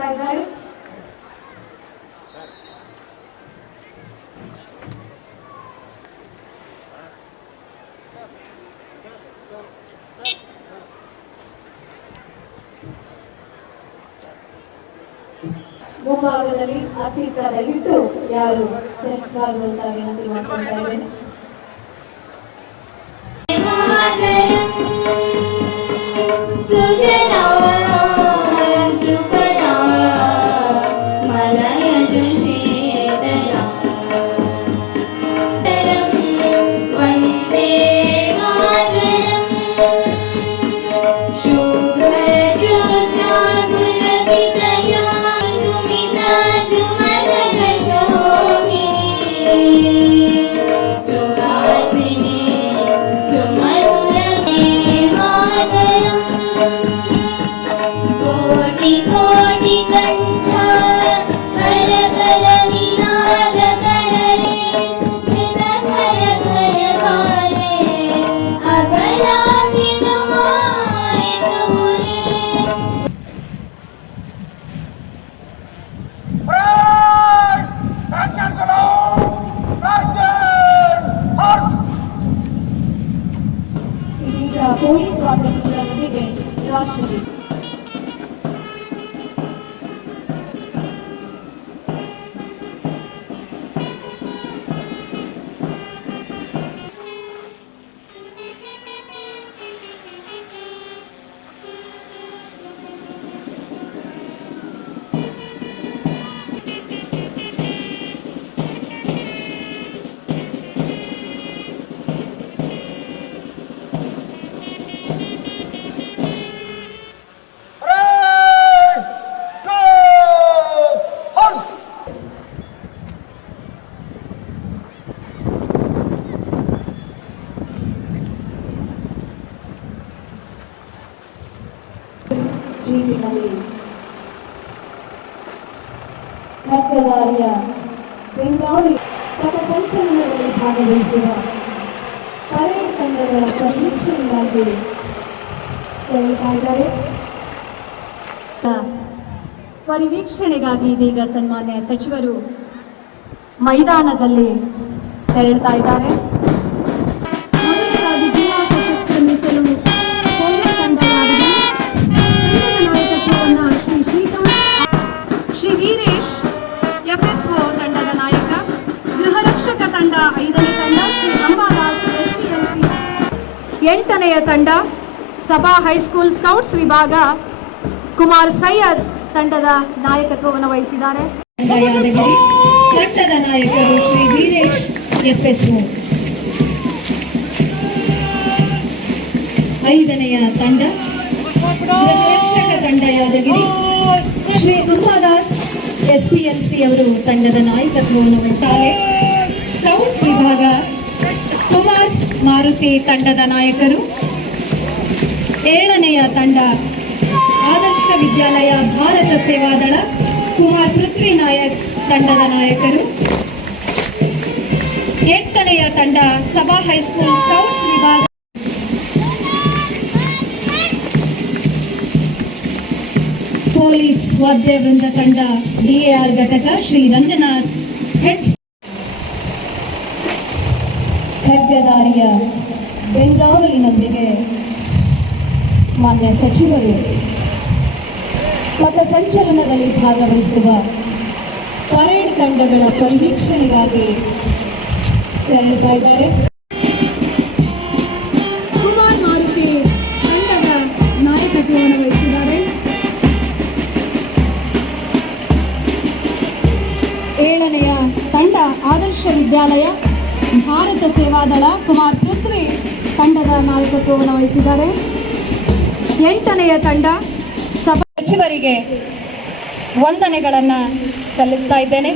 ಸಲ್ಲಿಸ್ತಾ ಇದ್ದಾರೆ. ಮುಂಭಾಗದಲ್ಲಿ ಅತೀತ ದಯವಿಟ್ಟು ಯಾರು ಚಲಿಸಬಾರದು ಅಂತ ವಿನಂತಿ ಮಾಡ್ಕೊಳ್ತಾ ಇದ್ದೇನೆ. ಪೊಲೀಸ್ ವಾದ್ಯಗಳೊಂದಿಗೆ ರಾಷ್ಟ್ರಗೀತೆ. ಖಡ್ಗಧಾರಿಯ ಬೆಂಗಾಳಿ ಪಥಸಂಚಲನದಲ್ಲಿ ಭಾಗವಹಿಸುವ ಪರೇಡ್ ತಂಡಗಳ ಪರಿವೀಕ್ಷಣೆಗಾಗಿ ತೆರಳುತ್ತಾ ಇದ್ದಾರೆ. ಪರಿವೀಕ್ಷಣೆಗಾಗಿ ಇದೀಗ ಸನ್ಮಾನ್ಯ ಸಚಿವರು ಮೈದಾನದಲ್ಲಿ ತೆರಳುತ್ತಾ ಇದ್ದಾರೆ. ತಂಡ 5ನೇ ತಂಡ ಶ್ರೀ ಅಂಬಾದಾಸ್ SPLC, 8ನೆಯ ತಂಡ ಸಭಾ ಹೈಸ್ಕೂಲ್ ಸ್ಕೌಟ್ಸ್ ವಿಭಾಗ ಕುಮಾರ್ ಸೈಯದ್ ತಂಡದ ನಾಯಕತ್ವವನ್ನು ವಹಿಸಿದ್ದಾರೆ. ಯಾದಗಿರಿ ತಂಡದ ನಾಯಕರು ಶ್ರೀ ವೀರೇಶ್ FSO. 5ನೆಯ ತಂಡ ಗೃಹರಕ್ಷಕ ತಂಡ ಯಾದಗಿರಿ ಶ್ರೀ ಅಂಬಾದಾಸ್ SPLC ಅವರು ತಂಡದ ನಾಯಕತ್ವವನ್ನು ವಹಿಸಿದ್ದಾರೆ. ಸ್ಕೌಟ್ಸ್ ವಿಭಾಗ ಕುಮಾರ್ ಮಾರುತಿ ತಂಡದ ನಾಯಕರು. 7ನೆಯ ತಂಡ ಆದರ್ಶ ವಿದ್ಯಾಲಯ ಭಾರತ ಸೇವಾದಳ ಕುಮಾರ್ ಪೃಥ್ವಿ ನಾಯಕ್ ತಂಡದ ನಾಯಕರು. 8ನೆಯ ತಂಡ ಸಭಾ ಹೈಸ್ಕೂಲ್ ಸ್ಕೌಟ್ಸ್ ವಿಭಾಗ ಪೊಲೀಸ್ ವಾದ್ಯ ವೃಂದ ತಂಡ DAR ಘಟಕ ಶ್ರೀ ರಂಗನಾಥ್ H. ಖಡ್ಗಧಾರಿಯ ಬೆಂಗಾವಲಿನೊಂದಿಗೆ ಮಾನ್ಯ ಸಚಿವರು ಪಥಸಂಚಲನದಲ್ಲಿ ಭಾಗವಹಿಸುವ ಪರೇಡ್ ತಂಡಗಳ ಪರಿವೀಕ್ಷಣೆಗಾಗಿ ತೆರಳುತ್ತಾ ಇದ್ದಾರೆ. ಕುಮಾರ್ ಮಾರುತಿ ತಂಡದ ನಾಯಕತ್ವವನ್ನು ವಹಿಸಿದ್ದಾರೆ. 7ನೆಯ ತಂಡ ಆದರ್ಶ ವಿದ್ಯಾಲಯ ಭಾರತ ಸೇವಾದಳ ಕುಮಾರ್ ಪೃಥ್ವಿ ತಂಡದ ನಾಯಕತ್ವವನ್ನು ವಹಿಸಿದ್ದಾರೆ. 8ನೆಯ ತಂಡ ಸಚಿವರಿಗೆ ವಂದನೆಗಳನ್ನು ಸಲ್ಲಿಸ್ತಾ ಇದ್ದೇನೆ.